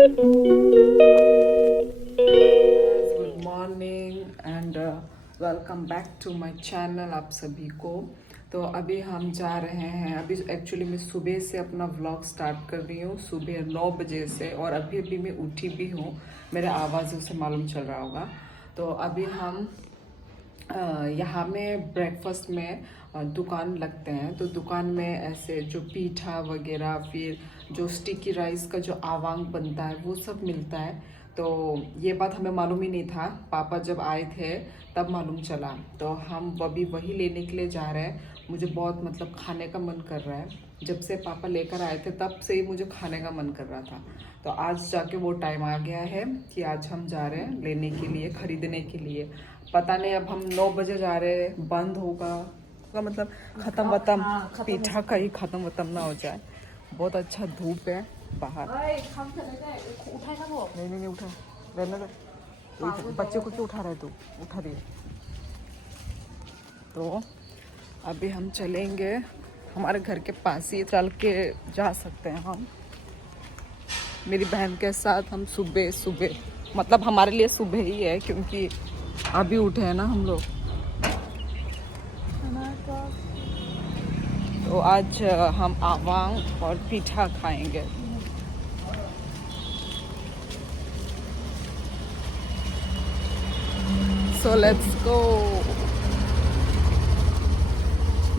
Good morning and welcome back to my channel आप सभी को। तो अभी हम जा रहे हैं, अभी एक्चुअली मैं सुबह से अपना व्लॉग स्टार्ट कर रही हूँ, सुबह 9 बजे से। और अभी अभी मैं उठी भी हूँ, मेरे आवाज़ों से मालूम चल रहा होगा। तो अभी हम यहाँ में ब्रेकफास्ट में दुकान लगते हैं, तो दुकान में ऐसे जो पीठा वगैरह, फिर जो स्टिकी राइस का जो आवांग बनता है वो सब मिलता है। तो ये बात हमें मालूम ही नहीं था, पापा जब आए थे तब मालूम चला। तो हम अभी वही लेने के लिए जा रहे हैं। मुझे बहुत मतलब खाने का मन कर रहा है, जब से पापा लेकर आए थे तब से ही मुझे खाने का मन कर रहा था। तो आज जाके वो टाइम आ गया है कि आज हम जा रहे हैं लेने के लिए, ख़रीदने के लिए। पता नहीं अब हम 9 बजे जा रहे हैं, बंद होगा का मतलब ख़त्म वतम, पीठा का ही ख़त्म वतम ना हो जाए। बहुत अच्छा धूप है बाहर। नहीं नहीं नहीं उठा, रहने दे। बच्चे को क्यों उठा रहे तू, उठा दिए। तो अभी हम चलेंगे, हमारे घर के पास ही चल के जा सकते हैं हम, मेरी बहन के साथ। हम सुबह सुबह, मतलब हमारे लिए सुबह ही है क्योंकि अभी उठे हैं ना हम लोग। तो आज हम आवांग और पीठा खाएंगे। So let's go.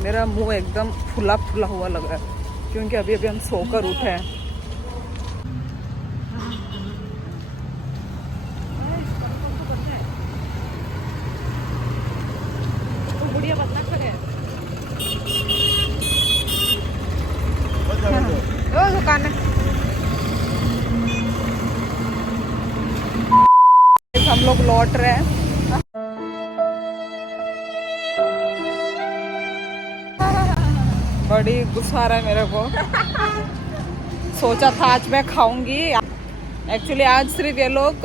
मेरा मुंह एकदम फुला फुला हुआ लग रहा है क्योंकि अभी अभी हम सोकर उठे हैं। वो दुकान है, हम लोग लौट रहे हैं। बड़ी गुस्सा आ रहा है मेरे को। सोचा था आज मैं खाऊंगी, एक्चुअली आज सिर्फ ये लोग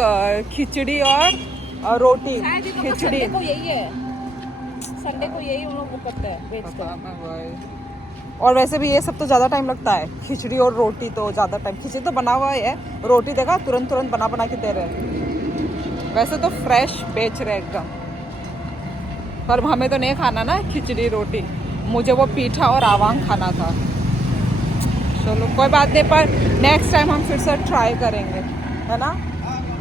खिचड़ी और रोटी। खिचड़ी को यही है, संडे को यही उन लोग वो करते हैं, बेचते हैं। और वैसे भी ये सब तो ज़्यादा टाइम लगता है, खिचड़ी और रोटी तो ज़्यादा टाइम। खिचड़ी तो बना हुआ है, रोटी देखा तुरंत तुरंत बना बना के दे रहे हैं। वैसे तो फ्रेश बेच रहे एकदम, पर हमें तो नहीं खाना ना खिचड़ी रोटी, मुझे वो पीठा और आवांग खाना था। चलो कोई बात नहीं, पर नेक्स्ट टाइम हम फिर से ट्राई करेंगे, है ना।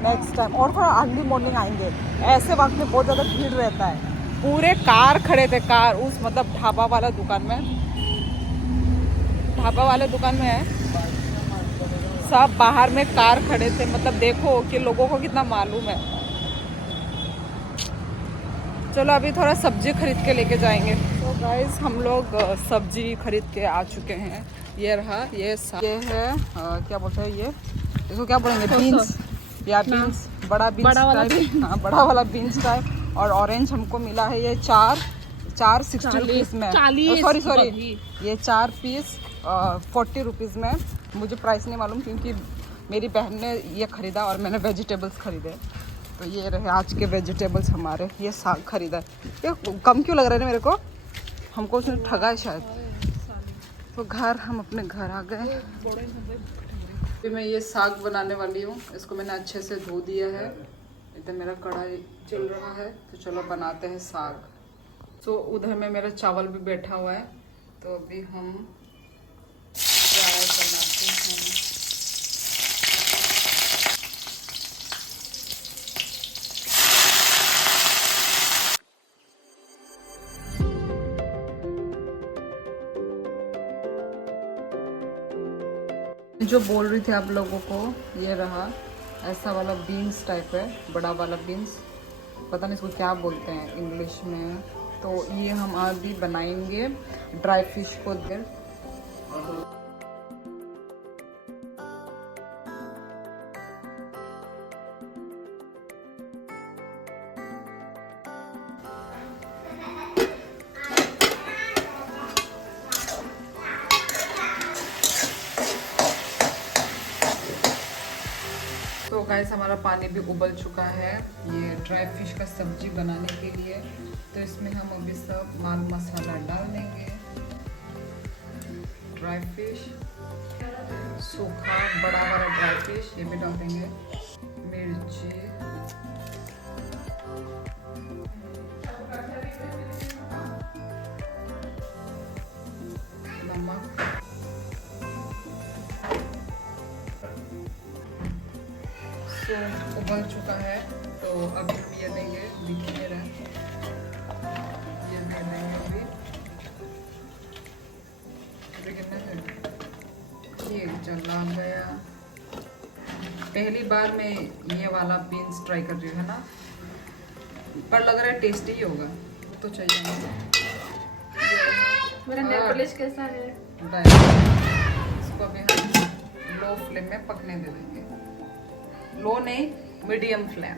नेक्स्ट टाइम और थोड़ा अर्ली मॉर्निंग आएंगे, ऐसे वक्त में बहुत ज़्यादा भीड़ रहता है। पूरे कार खड़े थे, कार उस मतलब ढाबा वाला दुकान में, ढाबा वाले दुकान में है, सब बाहर में कार खड़े थे। मतलब देखो कि लोगों को कितना मालूम है। चलो अभी थोड़ा सब्जी खरीद के लेके जाएंगे। तो गाइस हम लोग सब्जी खरीद के आ चुके हैं। ये रहा, ये है क्या बोलते हैं ये, इसको क्या बोलेंगे, बीन्स या बीन्स, बड़ा बीन्स टाइप। हाँ बड़ा वाला बीन्स टाइप। और ऑरेंज हमको मिला है ये चार 60 रुपीज़ में, सॉरी ये 4 पीस 40 रुपीज़ में। मुझे प्राइस नहीं मालूम क्योंकि मेरी बहन ने ये ख़रीदा और मैंने वेजिटेबल्स ख़रीदे। तो ये रहे आज के वेजिटेबल्स हमारे। ये साग ख़रीदा है, ये कम क्यों लग रहा है मेरे को, हमको उसने ठगा है शायद। तो घर, हम अपने घर आ गए। फिर मैं ये साग बनाने वाली हूँ, इसको मैंने अच्छे से धो दिया है। इधर मेरा कढ़ाई चल रहा है, तो चलो बनाते हैं साग। तो उधर में मेरा चावल भी बैठा हुआ है, तो अभी हम बनाते हैं। जो बोल रही थी आप लोगों को, ये रहा, ऐसा वाला बीन्स टाइप है, बड़ा वाला बीन्स, पता नहीं इसको क्या बोलते हैं इंग्लिश में। तो ये हम अभी बनाएंगे ड्राई फिश को देर। तो गाइस हमारा पानी भी उबल चुका है ये ड्राई फिश का सब्जी बनाने के लिए। तो इसमें हम अभी सब माल मसाला डाल देंगे। ड्राई फिश, सूखा बड़ा वाला ड्राई फिश, ये भी डाल देंगे। मिर्ची, नमक, तो उबल चुका है तो अभी हम ये देंगे, दिख नहीं रहा है, ये दे देंगे अभी। कितना है ये चला गया। पहली बार मैं ये वाला बीन्स ट्राई कर रही हूँ, है ना, पर लग रहा है टेस्टी ही होगा, तो चाहिए मेरा नेल पॉलिश कैसा है? इसको अभी हम लो फ्लेम में पकने दे देंगे, लो नहीं मीडियम फ्लेम।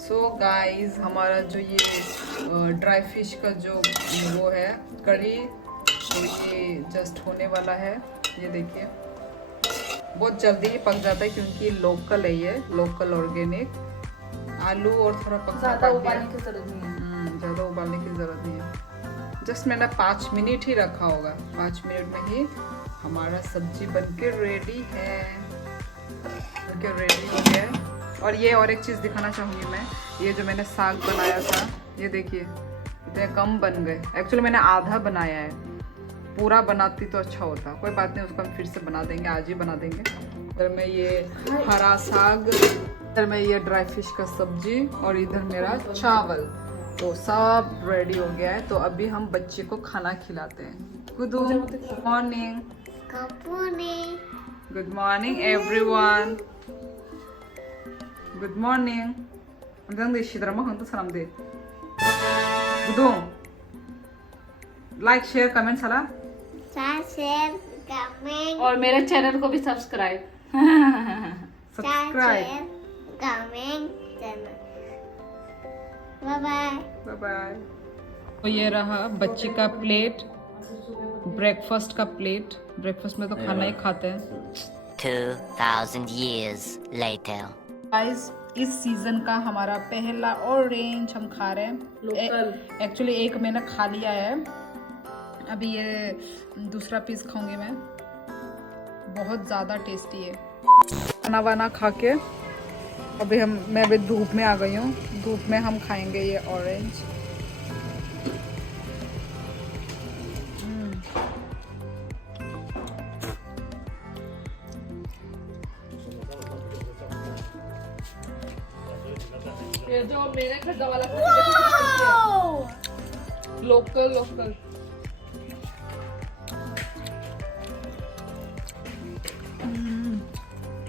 सो गाइस, हमारा जो ये ड्राई फिश का जो वो है करी, तो ये जस्ट होने वाला है। ये देखिए बहुत जल्दी ही पक जाता है क्योंकि लोकल है, ये लोकल ऑर्गेनिक। आलू और थोड़ा पका ज़्यादा उबालने की जरूरत नहीं है। ज़्यादा उबालने की ज़रूरत नहीं है। जस्ट मैंने 5 मिनट ही रखा होगा, 5 मिनट में ही हमारा सब्जी बनके रेडी है, बनके रेडी हो गया है। और ये और एक चीज़ दिखाना चाहूँगी मैं, ये जो मैंने साग बनाया था, ये देखिए इतने कम बन गए। एक्चुअली मैंने आधा बनाया है, पूरा बनाती तो अच्छा होता। कोई बात नहीं, उसको हम फिर से बना देंगे, आज ही बना देंगे। इधर में ये हरा साग, इधर में ये ड्राई फिश का सब्जी, और इधर मेरा चावल, तो सब रेडी हो गया है। तो अभी हम बच्चे को खाना खिलाते हैं। Good morning, good morning everyone, good morning. हमदे शिद्रा मा हंतो सलामदे गुदों, लाइक शेयर कमेंट सला शेयर कमेंट और मेरे चैनल को भी subscribe subscribe. Comment bye bye bye bye. तो ये रहा बच्चे का प्लेट, ब्रेकफास्ट का प्लेट। ब्रेकफास्ट में तो खाना ही खाते हैं। 2,000 years later. गाइस, इस सीजन का हमारा पहला ऑरेंज हम खा रहे हैं। लोकल। एक्चुअली एक मैंने खा लिया है, अभी ये दूसरा पीस खाऊंगी मैं। बहुत ज़्यादा टेस्टी है। खाना वाना खा के अभी मैं अभी धूप में आ गई हूँ। धूप में हम खाएंगे ये ऑरेंज। ये जो मेरे खड्डा वाला लोकल लोकल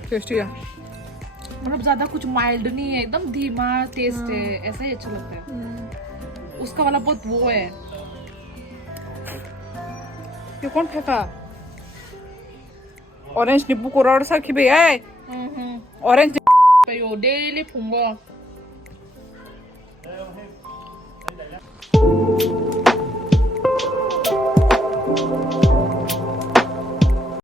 टेस्टी है। मतलब ज्यादा कुछ माइल्ड नहीं है, एकदम धीमा टेस्ट है, ऐसा ही अच्छा लगता है। उसका वाला बहुत वो है। ये कौन फेंका? ऑरेंज नींबू कोराड़ सा खिबे है। Orange daily फूंगा